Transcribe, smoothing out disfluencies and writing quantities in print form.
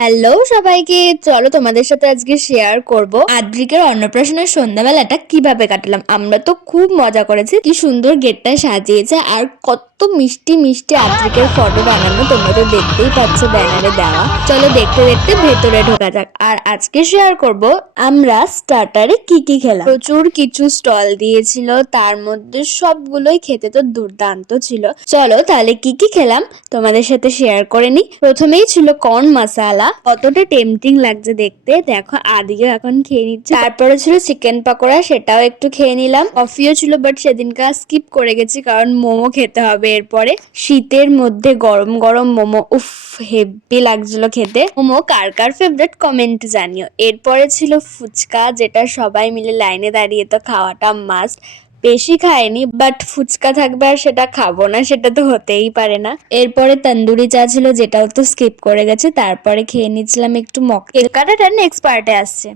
Hello সবাইকে, চলো তোমাদের সাথে আজকে শেয়ার করব আদ্রিকের অন্নপ্রাশনের সন্ধ্যাবেলাটা কিভাবে কাটালাম। আমরা তো খুব মজা করেছি, কি সুন্দর গেটটা সাজিয়েছে আর কত মিষ্টি মিষ্টি আদ্রিকের ফটো বানানো, তোমরা তো দেখতেই পাচ্ছ ব্যানারে দেওয়া। চলো দেখতে দেখতে ভেতরে ঢোকা যাক। আর আজকে শেয়ার করব আমরা স্টার্টারে কি কি খেলাম। প্রচুর কিছু স্টল দিয়েছিল, তার মধ্যে সবগুলোই খেতে তো দুর্দান্ত ছিল। চলো তাহলে কি কি খেলাম তোমাদের সাথে শেয়ার করে নি। প্রথমেই ছিল কর্ন মশালা, কতটা টেম্পটিং লাগছে দেখতে, দেখো আদিকে এখন খেয়ে নিচ্ছে। তারপরে ছিল চিকেন পাকোড়া, সেটাও একটু খেয়ে নিলাম। কফিও ছিল, বাট সেদিনকার স্কিপ করে গেছি কারণ মোমো খেতে হবে এরপরে। শীতের মধ্যে গরম গরম মোমো, উফ হেভি লাগছিল খেতে। মোমো কার কার ফেভারিট কমেন্ট জানিও। এরপরে ছিল ফুচকা, যেটা সবাই মিলে লাইনে দাঁড়িয়ে তো খাওয়াটা মাস্ট। বেশি খাইনি, বাট ফুচকা থাকবে আর সেটা খাবো না, সেটা তো হতেই পারে না। এরপরে তন্দুরি চা ছিল, যেটাও তো স্কিপ করে গেছে। তারপরে খেয়ে নিচ্ছিলাম একটু মক। এর কাটাটা নেক্সট পার্টে আসছে।